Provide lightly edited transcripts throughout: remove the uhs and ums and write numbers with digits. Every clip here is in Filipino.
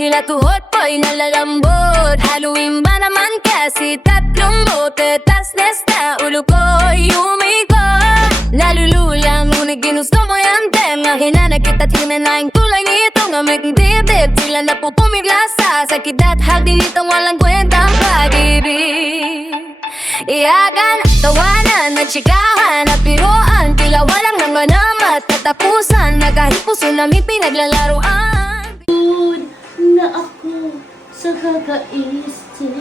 Tila tuhod po'y nalalambot. Haluin ba naman kasi tatlong bote, tas na ulo ko'y umikot. Nalulula ngunit ginusto mo yan tema. Hinanag kita't hinanaing tulay nito nga may dibdib. Tila na po pumigla sa sakit at hagdi nitong walang kwentang pag-ibig. Iyagan, tawanan, nagsikahan at piroan. Tila walang nanganam at katapusan. Nagahit puso namin pinaglalaroan. Good na ako sa kakaisip.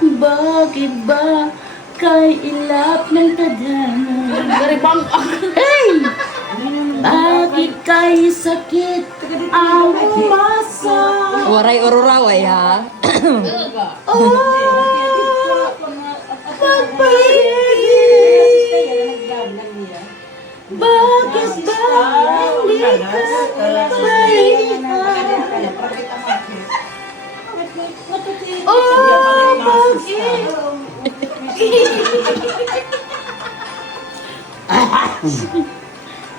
Bakit ba kay ilap ng tadhana? Garibang Hey! Bakit kay sakit ang umasa? waray oruraway ha. Oh, pagpahirap. Bakit ba hindi ka papahinga? Oh, bakit?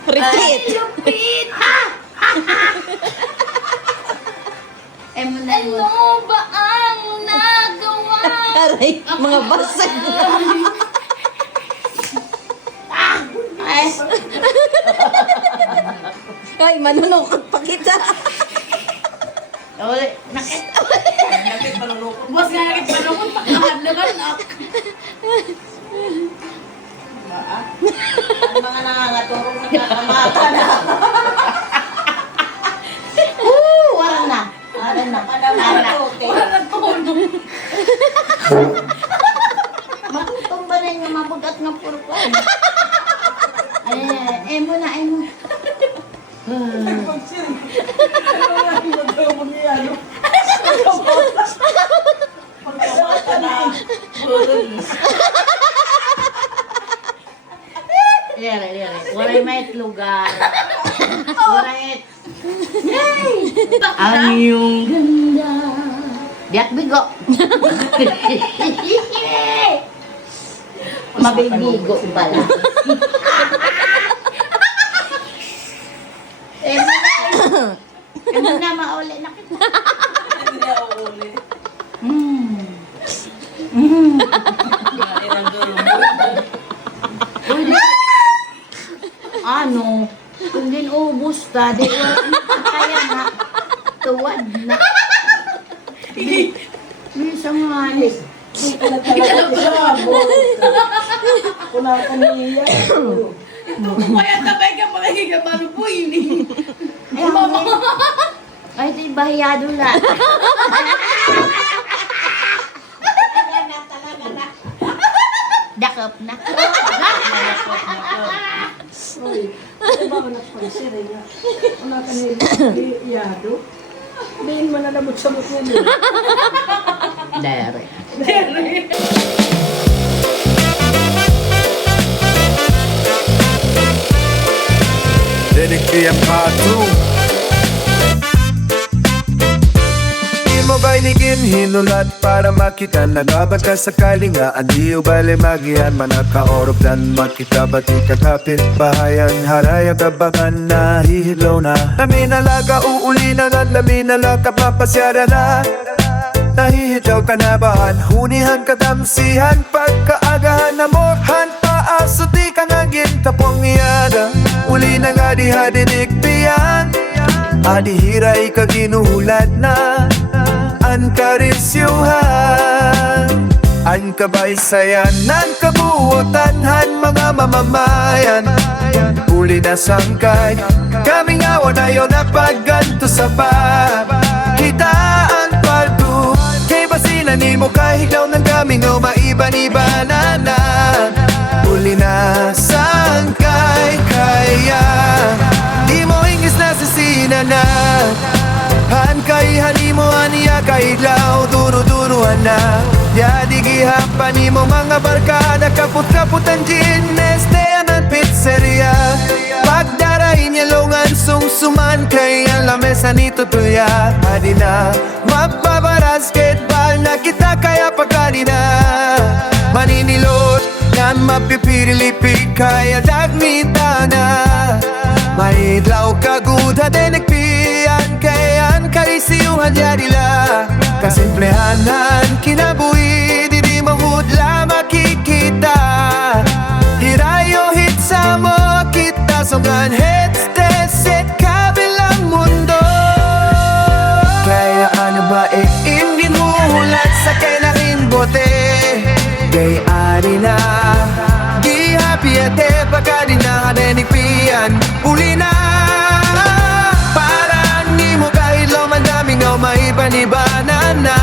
Retreat. Lupit! Ano ba ang nagawa? Aray, mga basag. Ay, manunukot pa kita. Uli, nakit. Bos nga nakit manunukot pa kahadlagan ako. Ang mga nangangaturong nagkakamata na. Wala na. Ano na? Nagkakamatote. Matutong ba na yung mabugat ng purkon? Ay, mo na, ay mo. Lere. Waray may lugar. Waray. Hey! Ang iyong ganda. Diyak bigo. Mabibigo pala. Ano na mauli na kita? Hindi ako uli. Ano? Kung din ubus ka, di ba? Kaya na. Tuwad na. Minsan nga, Kuna ka niya. Kaya tabay ka palagi ka marupo ini. ay, di bahiyado na. Dakap na. Uy, ano ba ako nagpansir eh? Kuna ka niya. Iyado. Bayin mo na nabot-sabot niya. Dere. Dinig PM Part 2. Di mo ba'y nigin hinulat para makita nagabat ka sakaling nga andi ubali magihan manakaorog dan makita bati kakapit bahayan haraya kabangan na hihilaw na lamin alaga uuli na nga lamin alaga papasyara na nahihitaw ka na bahan hunihan katamsihan pagkaagahan na morhan paaso di ka naging tapong iyada uli na nga di hadiniktiyan adihiray ka ginuhulad na an karisyuhan an kabaysayan nan kabuotanhan mga mamamayan uli na sangkay kaming awan ayon na pagganto sa kitaan paldo kay basinan ni mo kahiglaw ng kaming o maiban-ibanan na uli na sangkay kaya di mo ingis na sisina na han kay hani mo aniya kahiglaw duro-duruhan na ya digihapan ni mo mga barkada kaput-kaput ang gines deyan at pizzeria pagdarahin niya longan sungsuman kay ang lamesa nito tuya adi na magbabasketball na kita kaya pagkanina maninilot na mapipirilipi kaya dagmita na may idlaw kaguda din nagpiyan siyuhan yadila Kasimplehanan kinabuhi Di mahudla makikita Hirayo hit sa mo kita Songan headstet set kabilang mundo Kaya ano ba ingin hulat sa kailaking bote Gay ari na Gi happy ate baka di na kaninig piyan Uli na Para ni mo kahit loman daming may panibanan na